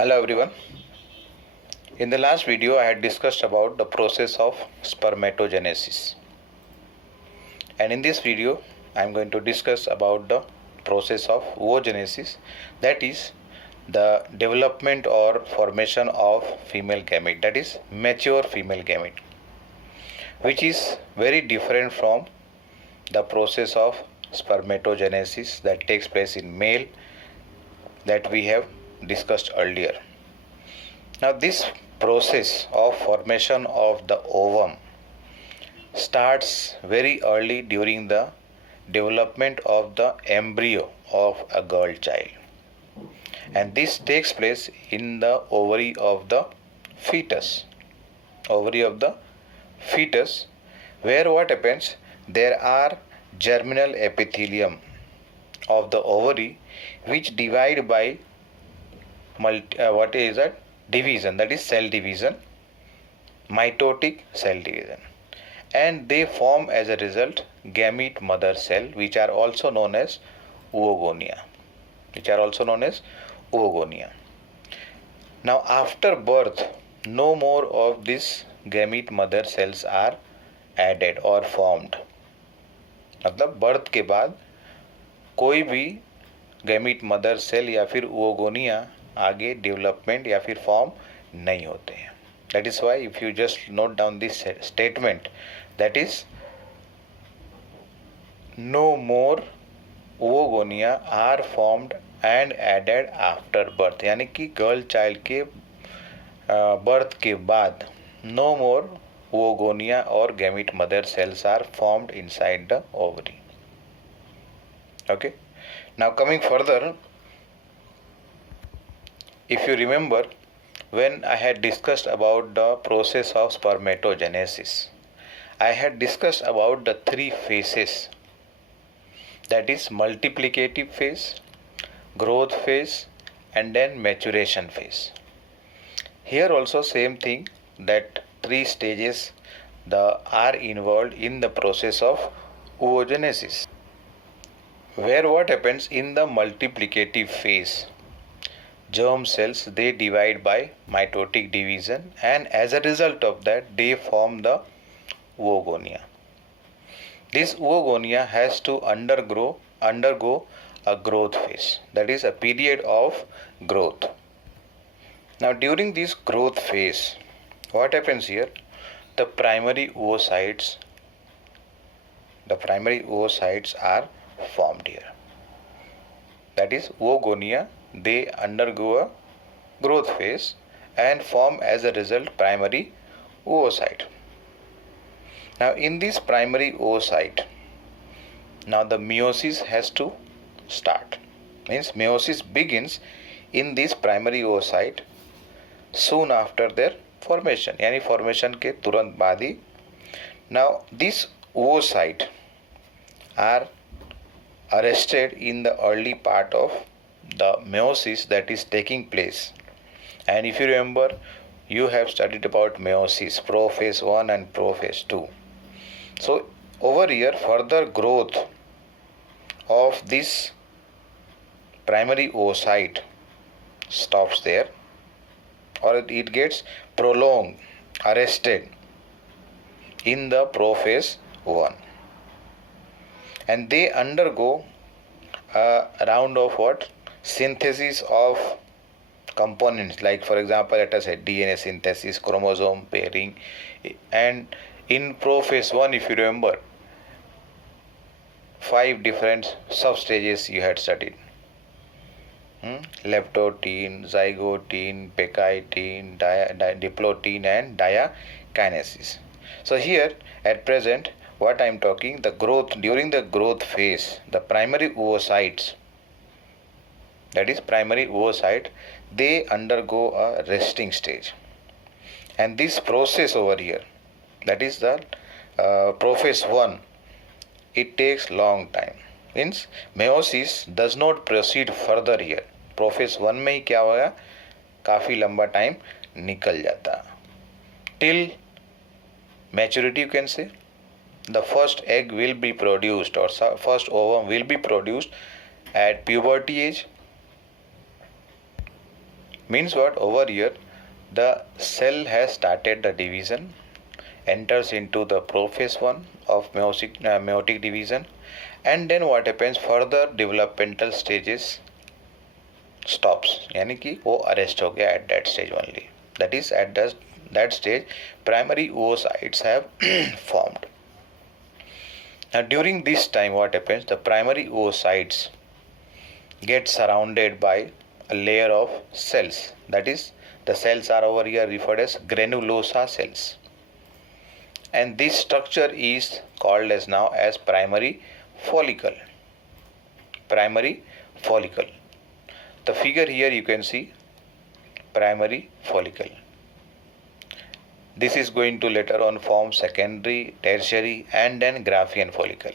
Hello everyone. In the last video I had discussed about the process of spermatogenesis. And in this video I am going to discuss about the process of oogenesis, that is the development or formation of female gamete, that is mature female gamete, which is very different from the process of spermatogenesis that takes place in male that we have discussed earlier. Now this process of formation of the ovum starts very early during the development of the embryo of a girl child, and this takes place in the ovary of the fetus, where what happens, there are germinal epithelium of the ovary which divide by division, that is cell division, mitotic cell division, and they form as a result gamete mother cell, which are also known as oogonia. Now after birth, no more of these gamete mother cells are added or formed. मतलब birth के बाद कोई भी gamete mother cell या फिर oogonia आगे development या फिर फॉर्म नहीं होते हैं. That is why if you just note down this statement, that is no more oogonia are formed and added after birth, यानी कि गर्ल चाइल्ड के बर्थ के बाद नो मोर oogonia और gamete mother cells are formed inside the ovary. Okay, now coming further, if you remember, when I had discussed about the process of spermatogenesis, I had discussed about the three phases, that is multiplicative phase, growth phase, and then maturation phase. Here also same thing, that three stages are involved in the process of oogenesis, where what happens in the multiplicative phase, germ cells, they divide by mitotic division, and as a result of that they form the oogonia. This oogonia has to undergo a growth phase, that is a period of growth. Now during this growth phase, what happens here, the primary oocytes are formed here. That is oogonia, they undergo a growth phase and form as a result primary oocyte. Now in this primary oocyte, now the meiosis has to start. Means meiosis begins in this primary oocyte soon after their formation, यानी formation के तुरंत बाद ही. Now this oocyte are arrested in the early part of the meiosis that is taking place. And if you remember, you have studied about meiosis, prophase 1 and prophase 2. So over here, further growth of this primary oocyte stops there, or it gets prolonged, arrested in the prophase 1, and they undergo a round of synthesis of components, like for example let us say DNA synthesis, chromosome pairing. And in prophase 1, if you remember, 5 different substages you had studied: leptotene, zygotene, pectine, diplotene, and diakinesis. So here at present what I am talking, the growth, during the growth phase, the primary oocytes, that is primary oocyte, they undergo a resting stage. And this process over here, that is the prophase 1, it takes long time. Means meiosis does not proceed further here. Prophase 1 में ही क्या होगा, काफ़ी लंबा time निकल जाता. Till maturity, you can say, the first egg will be produced, or first ovum will be produced at puberty age, Means what? Over here the cell has started the division, enters into the prophase 1 of meiotic division, and then what happens, further developmental stages stops, यानी कि वो arrest हो गया at that stage only. That is at that stage primary oocytes have formed. Now during this time what happens, the primary oocytes get surrounded by a layer of cells. That is, the cells are over here referred as granulosa cells, and this structure is called as now as primary follicle. Primary follicle. The figure here you can see primary follicle. This is going to later on form secondary, tertiary, and then Graafian follicle.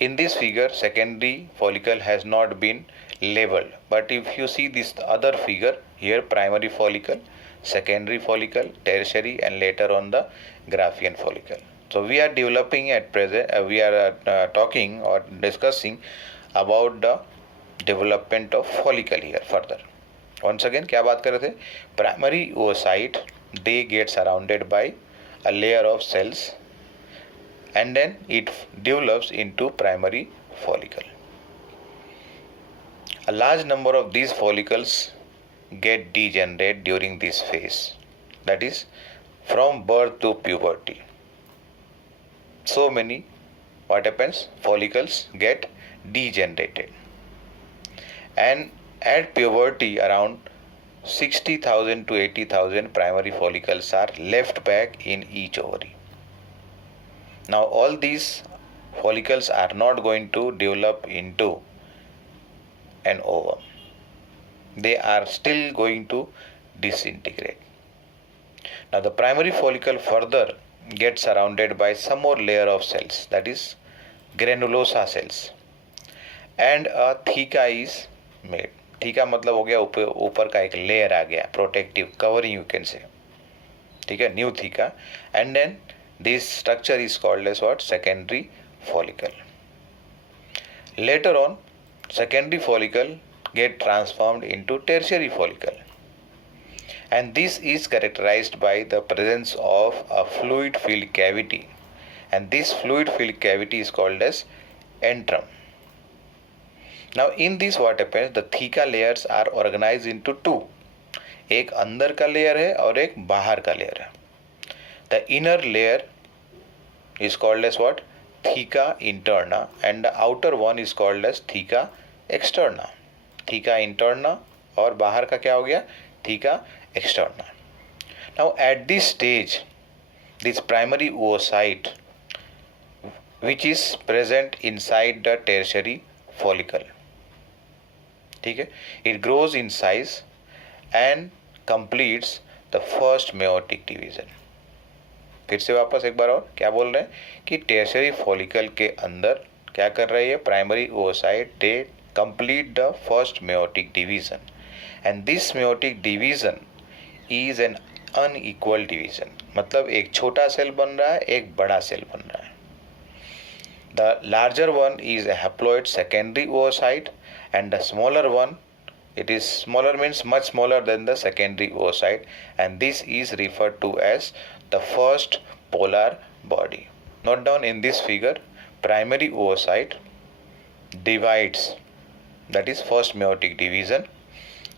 In this figure, secondary follicle has not been labeled, but if you see this other figure here, primary follicle, secondary follicle, tertiary, and later on the Graafian follicle. So we are developing at present, we are talking or discussing about the development of follicle here further. Once again, क्या बात कर रहे थे? Primary oocyte, they get surrounded by a layer of cells, and then it develops into primary follicle. A large number of these follicles get degenerate during this phase, that is from birth to puberty. So many, what happens, follicles get degenerated, and at puberty around 60,000 to 80,000 primary follicles are left back in each ovary. Now all these follicles are not going to develop into an ovum. They are still going to disintegrate. Now the primary follicle further gets surrounded by some more layer of cells, that is granulosa cells, and a theca is made. Theca मतलब हो गया ऊपर का एक layer आ गया, protective covering you can say, ठीक है, new theca, and then this structure is called as what, secondary follicle. Later on secondary follicle get transformed into tertiary follicle, and this is characterized by the presence of a fluid filled cavity, and this fluid filled cavity is called as antrum. Now in this what happens, the theca layers are organized into two, एक अंदर का layer है और एक बाहर का layer है. The inner layer is called as what, theca interna, and the outer one is called as theca externa. theca interna और बाहर का क्या हो गया, theca externa. Now at this stage, this primary oocyte which is present inside the tertiary follicle, ठीक है, it grows in size and completes the first meiotic division. फिर से वापस एक बार और क्या बोल रहे हैं कि टर्शियरी फॉलिकल के अंदर क्या कर रही है, primary oocyte they complete the first meiotic division, and this meiotic division is an unequal division. मतलब एक छोटा सेल बन रहा है, एक बड़ा सेल बन रहा है. The larger one is a haploid secondary oocyte, and the smaller one, it is smaller means much smaller than the secondary oocyte, and this is referred to as the first polar body. Note down in this figure, primary oocyte divides, that is first meiotic division.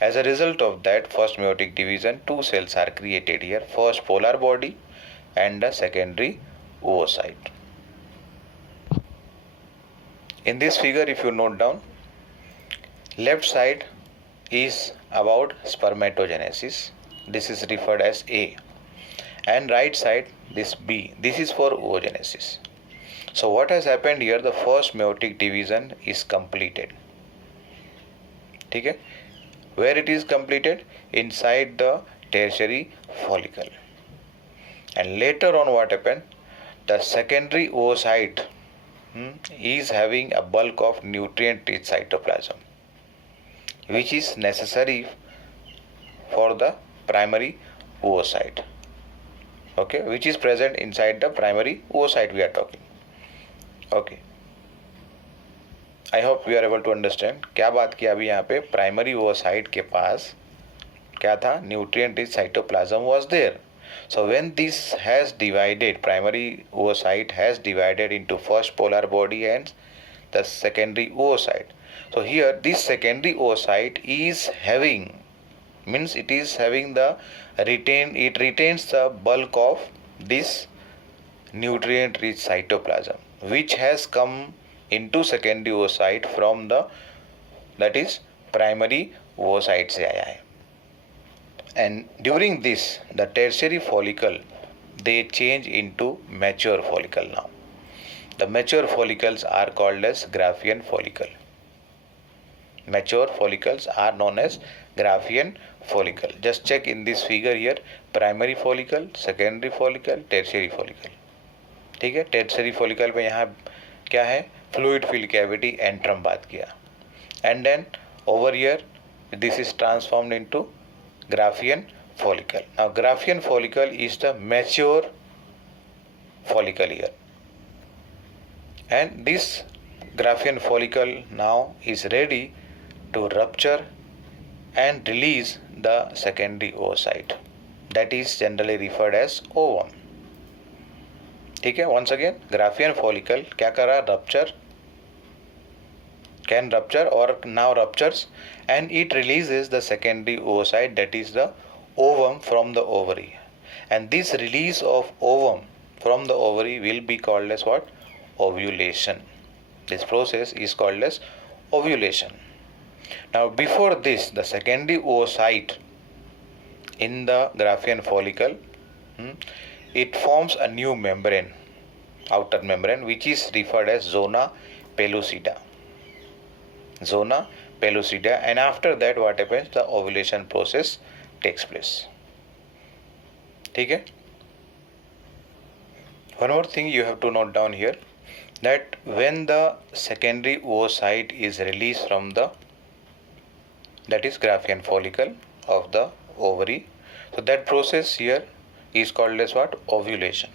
As a result of that first meiotic division, two cells are created here, first polar body and the secondary oocyte. In this figure, if you note down, left side is about spermatogenesis, this is referred as A, and right side this B, this is for oogenesis. So what has happened here, the first meiotic division is completed, ठीक है, where it is completed, inside the tertiary follicle. And later on what happened, the secondary oocyte is having a bulk of nutrient rich cytoplasm which is necessary for the primary oocyte, okay, which is present inside the primary oocyte we are talking. Okay, I hope we are able to understand. क्या बात की अभी यहाँ पे primary oocyte के पास क्या था, nutrient rich cytoplasm was there. So when this has divided, primary oocyte has divided into first polar body and the secondary oocyte. So here this secondary oocyte is having, means it is having the it retains the bulk of this nutrient rich cytoplasm which has come into secondary oocyte from the, that is primary oocyte से आया है. And during this the tertiary follicle they change into mature follicle now. The mature follicles are called as Graafian follicle. Mature follicles are known as Graafian follicle. Just check in this figure here, primary follicle, secondary follicle, tertiary follicle. ठीक है, tertiary follicle में यहाँ क्या है, fluid filled cavity antrum बात किया. And then over here this is transformed into Graafian follicle. Now Graafian follicle is the mature follicle here. And this Graafian follicle now is ready to rupture and release the secondary oocyte. That is generally referred as ovum. ठीक है, once again Graafian follicle क्या कर रहा, rupture, can rupture or now ruptures and it releases the secondary oocyte, that is the ovum, from the ovary. And this release of ovum from the ovary will be called as what? Ovulation. This process is called as ovulation. Now before this, the secondary oocyte in the Graafian follicle, it forms a new membrane, outer membrane, which is referred as zona pellucida. Zona pellucida, and after that what happens, the ovulation process takes place. ठीक है. One more thing you have to note down here, that when the secondary oocyte is released from the, that is Graafian follicle of the ovary, so that process here is called as what? Ovulation.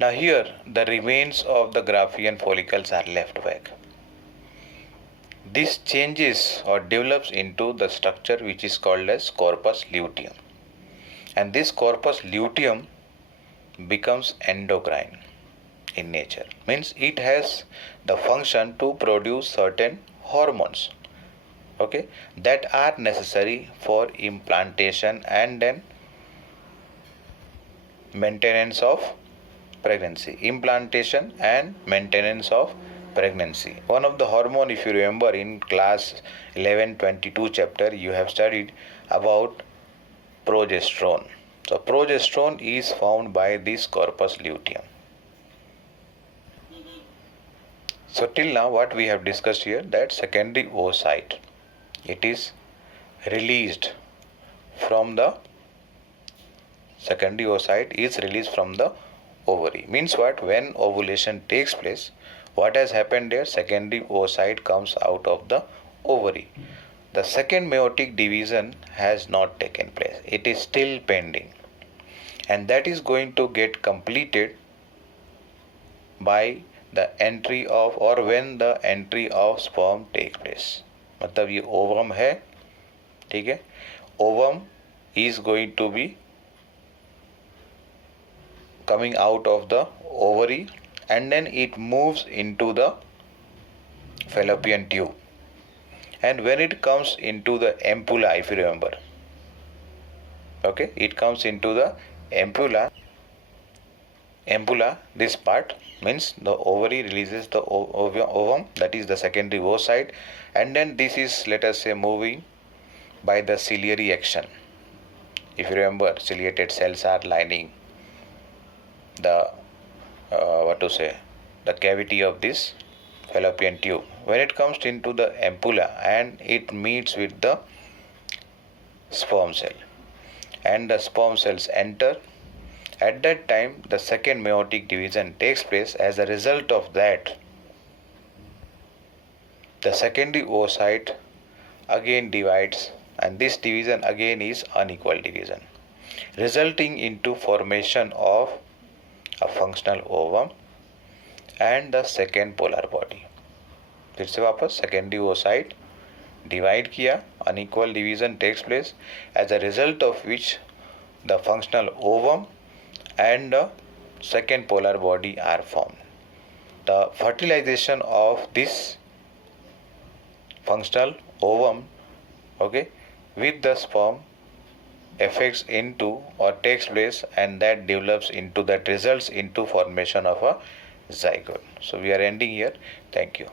Now here the remains of the Graafian follicles are left back. This changes or develops into the structure which is called as corpus luteum. And this corpus luteum becomes endocrine in nature. Means it has the function to produce certain hormones, okay, that are necessary for implantation and then maintenance of pregnancy. Implantation and maintenance of pregnancy. One of the hormone, if you remember in class 11:22 chapter, you have studied about progesterone. So progesterone is found by this corpus luteum. So till now what we have discussed here, that secondary oocyte, it is released from the, secondary oocyte is released from the ovary. Means what? When ovulation takes place, what has happened there? Secondary oocyte comes out of the ovary. The second meiotic division has not taken place. It is still pending. And that is going to get completed by the entry of, or when the entry of sperm take place. मतलब ये ovum है, ठीक है. Ovum is going to be coming out of the ovary and then it moves into the fallopian tube. And when it comes into the ampulla, if you remember, okay, it comes into the ampulla. Ampulla, this part means the ovary releases the ovum, that is the secondary oocyte, and then this is, let us say, moving by the ciliary action. If you remember, ciliated cells are lining the the cavity of this fallopian tube. When it comes into the ampulla and it meets with the sperm cell and the sperm cells enter, at that time the second meiotic division takes place. As a result of that, the secondary oocyte again divides, and this division again is unequal division, resulting into formation of a functional ovum and the second polar body. फिर से वापस, secondary oocyte divide किया, unequal division takes place, as a result of which the functional ovum and the second polar body are formed. The fertilization of this functional ovum, okay, with the sperm affects into or takes place, and that develops into, that results into formation of a zygote. So we are ending here. Thank you.